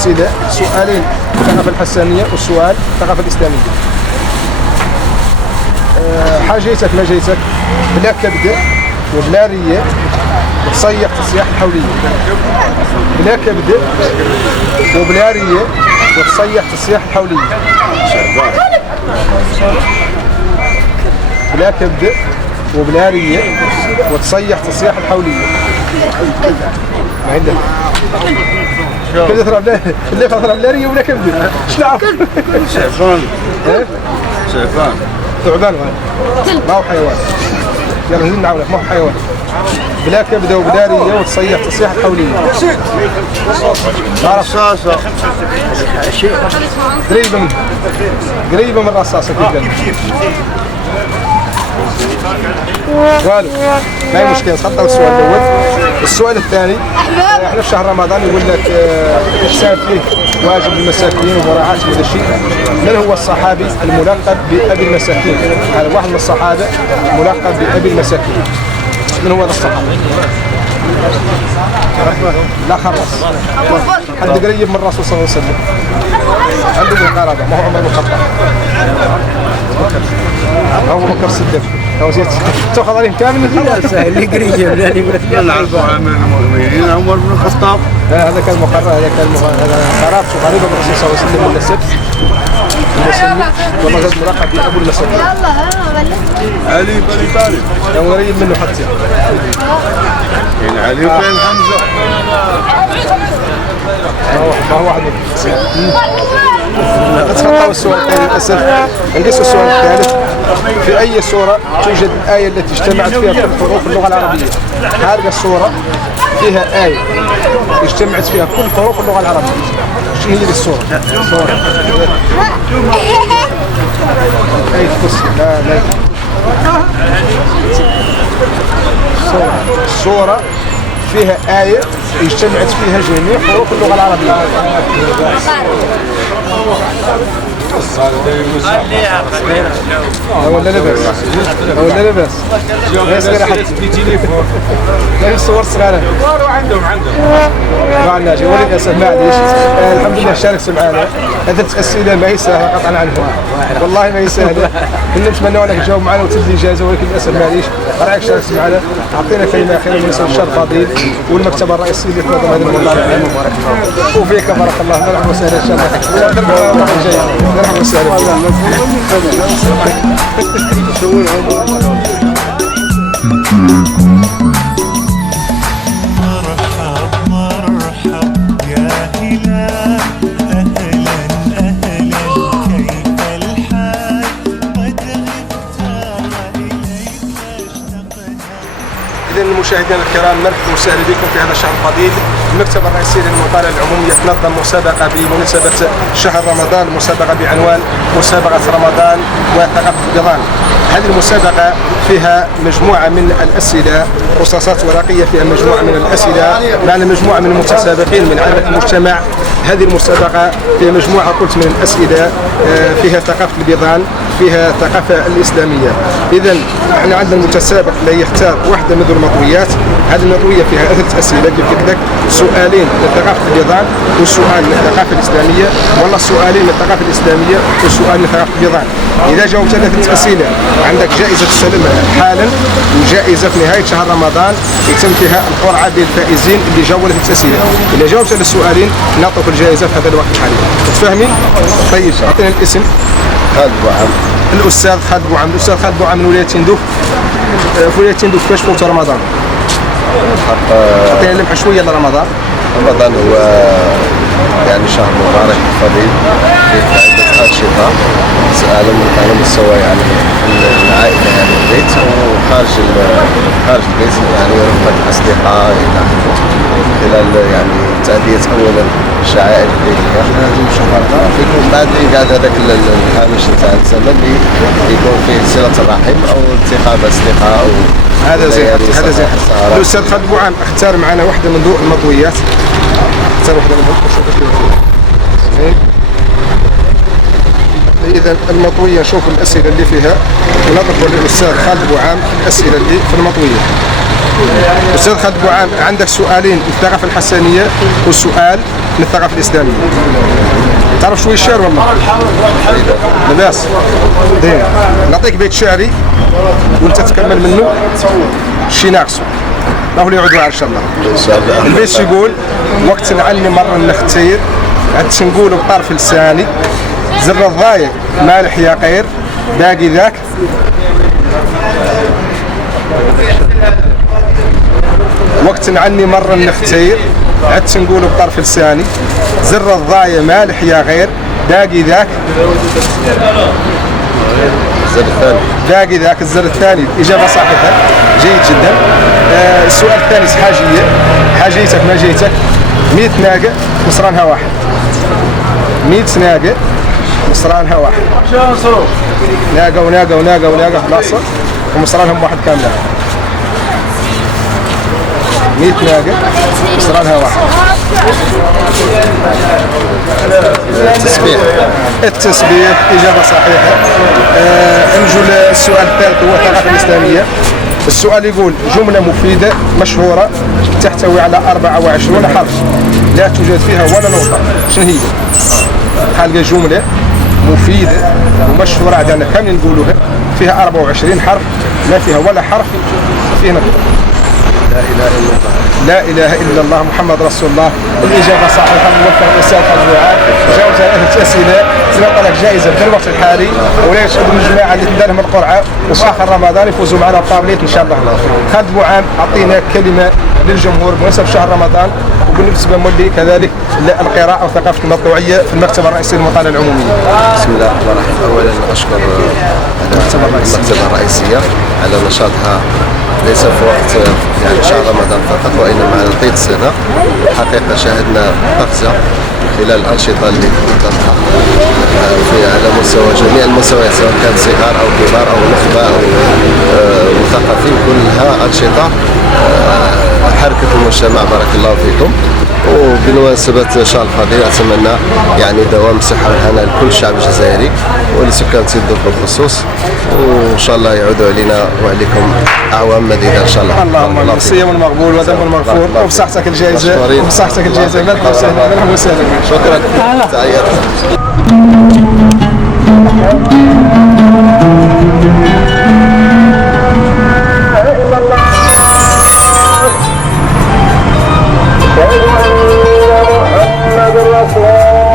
الأسئلة سؤالين الثقافة الحسانية والسؤال الثقافة الإسلامية. حاجيتك ما جيتك بلا كبدة وبلا رية وتصيح تصيح الحولية. بلا كبدة وبلا رية وتصيح تصيح الحولية. بلا كبدة وبلا رية وتصيح تصيح الحولية. ما عندك كبدة ترى بلا رية وبلا كبدة. شنو عارف؟ شعفان. شعفان. ثعبان ما هو حيوان. يلا نزيد نعاونك ما هو حيوان. بلا كبده وبلا ريه وتصيح تصيح الحوليه. رصاصة. قريبه من الرصاصه كذا. والو ما هي مشكله تخطى السؤال الاول. السؤال الثاني احنا في شهر رمضان يقول لك احسان فيه واجب المساكين ومراعاة هذا الشيء. من هو الصحابي الملقب بأبي المساكين؟ هذا واحد من الصحابة ملقب بأبي المساكين. من هو هذا الصحابي؟ لا خلص حد قريب من الرسول صلى الله عليه وسلم. عنده مقاربة ما هو عمر بن الخطاب. هو بكر الصديق. هو زيت تاخذ عليهم كامل اللي قريب يعني يقول لك يلا عامل المؤمنين عمر بن الخطاب. هذا كان مقرر هذا كان قرابته قريبه من الرسول صلى الله عليه وسلم من السبت. والله زاد ملقب بأبو المساكين. علي بن طالب. كان قريب منه حتى. يعني علي وكان حمزة. ما هو واحد تخطوا السؤال الثاني للأسف. نقص السؤال الثالث. في أي سورة توجد الآية التي اجتمعت فيها كل حروف اللغة العربية؟ هذه السورة فيها آية اجتمعت فيها كل حروف اللغة العربية. شنو هي السورة؟ آية الكرسي. لا سورة فيها آية اجتمعت فيها جميع حروف اللغة العربية. ولا لبس لا صغيرة حتى لا الصور صغيرة ما عندناش وللأسف معليش. الحمد لله شاركت معنا. هذه الأسئلة ما هي سهلة قطعا عنها والله ما هي سهلة. كنا نتمنى انك تجاوب معنا وتدي إجازة ولكن للأسف معليش. رايك شاركت معنا. أعطينا كلمة أخيرة من الشيخ فضيل والمكتبة الرئيسية اللي تنظم هذا الموضوع. وفيك بارك الله. مرحبا وسهلا إن شاء الله. مرحبا وسهلا. مشاهدينا الكرام مرحبا وسهلا بكم في هذا الشهر الفضيل. المكتبة الرئيسية للمطالعة العمومية تنظم مسابقة بمناسبة شهر رمضان. مسابقة بعنوان مسابقة رمضان وثقافة البيضان. هذه المسابقة فيها مجموعة من الأسئلة رصاصات ورقية فيها مجموعة من الأسئلة معنا مجموعة من المتسابقين من عامة المجتمع. هذه المسابقة فيها مجموعة قلت من الأسئلة فيها ثقافة البيضان فيها الثقافة الإسلامية. إذا احنا عندنا المتسابق اللي يختار واحدة من المطويات. هذه المطوية فيها 3 أسئلة كيف كذلك سؤالين لثقافة البيضان وسؤال للثقافة الإسلامية ولا سؤالين للثقافة الإسلامية وسؤال لثقافة البيضان. إذا جاوبت 3 أسئلة عندك جائزة تستلم حالا وجائزة في نهاية شهر رمضان يتم فيها القرعة بالفائزين اللي جاوبوا 3 أسئلة. إذا جاوبت على السؤالين نعطوك الجائزة في هذا الوقت الحالي. متفاهمين؟ طيب أعطينا الاسم. خالد بوعم. الأستاذ خالد بوعم. الأستاذ خالد بوعم من ولاية تندوف. في ولاية تندوف كيفاش فوت رمضان؟ أعطينا لمحة شوية لرمضان. رمضان هو يعني شهر مبارك فضيل فيه عدة أنشطة على مستوى يعني العائلة يعني البيت وخارج البيت يعني رفقة الأصدقاء إلى خلال يعني تأدية أولا الشعائر الدينية لازم شهر فيكون بعد قاعد هذاك الهامش تاع الزمن اللي يكون فيه صلة الرحم أو التقاء بأصدقاء. هذا زين هذا زين. الأستاذ خالد بوعام اختار معنا واحدة من ضوء المطويات. اختار واحدة منهم. إذا المطوية نشوف الأسئلة اللي فيها ونضرب للأستاذ خالد بوعام الأسئلة اللي في المطوية. أستاذ خالد بوعام عندك سؤالين للثقافة الحسانية وسؤال من الثقافة الإسلامية. تعرف شوية الشعر والله؟ لاباس؟ زين، نعطيك بيت شعري وأنت تكمل منه شي ناقصه. راهو اللي يعود معنا إن شاء الله. ان شاء الله. البيت يقول: وقت نعني مرة نختير، عد نقول بطرف لساني، زر الضايق مالح يا غير، باقي ذاك. وقت نعني مرة نختير، عد نقول بطرف لساني، زر الضايع مالح يا غير، باقي ذاك. الزر الثاني. باقي ذاك الزر الثاني. إجابة صحيحة، جيد جدا. السؤال الثاني حاجية، حاجيتك ما جيتك. 100 ناقة مصرانها واحد. 100 ناقة مصرانها واحد. ناقة وناقة وناقة وناقة خلاصة ومصرانهم واحد كاملة. 100 ناقة مصرانها واحد. التسبيح. التسبيح، إجابة صحيحة. نجو للسؤال الثالث هو الثقافة الإسلامية. السؤال يقول: جملة مفيدة مشهورة تحتوي على 24 حرف لا توجد فيها ولا نقطة، شنو هي؟ حلقة جملة مفيدة ومشهورة عندنا كامل نقولوها، فيها 24 حرف لا فيها ولا حرف فيه نقطة. لا اله الا الله. لا إله إلا الله محمد رسول الله. الإجابة صحيحة. موفق الأستاذ خالد بوعاد، جاوب 3 أسئلة، سنعطي لك جائزة في الوقت الحالي، ولا يشهدوا الجماعة اللي تدار لهم القرعة وفي آخر رمضان يفوزوا معنا بطابليت إن شاء الله. خالد بوعاد، أعطينا كلمة للجمهور بمناسبة شهر رمضان وبالنسبة مولي كذلك القراءة وثقافة المطبوعية في المكتبة الرئيسية للمطالعة العمومية. بسم الله الرحمن الرحيم. اولا اشكر المكتبة الرئيسية على نشاطها، ليس في وقت يعني شهر رمضان فقط وانما على طيله السنه. الحقيقه شاهدنا قفزه خلال الانشطه اللي قدمتها على مستوى جميع المستويات، سواء كان صغار او كبار او نخبه او مثقفين، كلها انشطه حركه المجتمع. بارك الله فيكم. وبمناسبة شهر الفضيل أتمنى يعني دوام الصحة والهنا لكل الشعب الجزائري ولسكان سيدو بالخصوص، وإن شاء الله يعودوا علينا وعليكم أعوام مديدة إن شاء الله. اللهم صيام مقبول وذنب مغفور وبصحتك الجائزة وبصحتك الجائزة. مرحبا وسهلا. مرحبا وسهلا. شكرا. تحياتي. محمد رسول الله.